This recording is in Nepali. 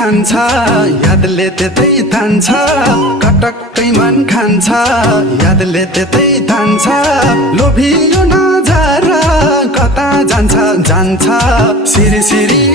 खान्छ यादले त्यतै तान्छ कटक्कै मन खान्छ यादले त्यतै तान्छ लोभियो नजर कता जान्छ जान्छ सिरी सिरी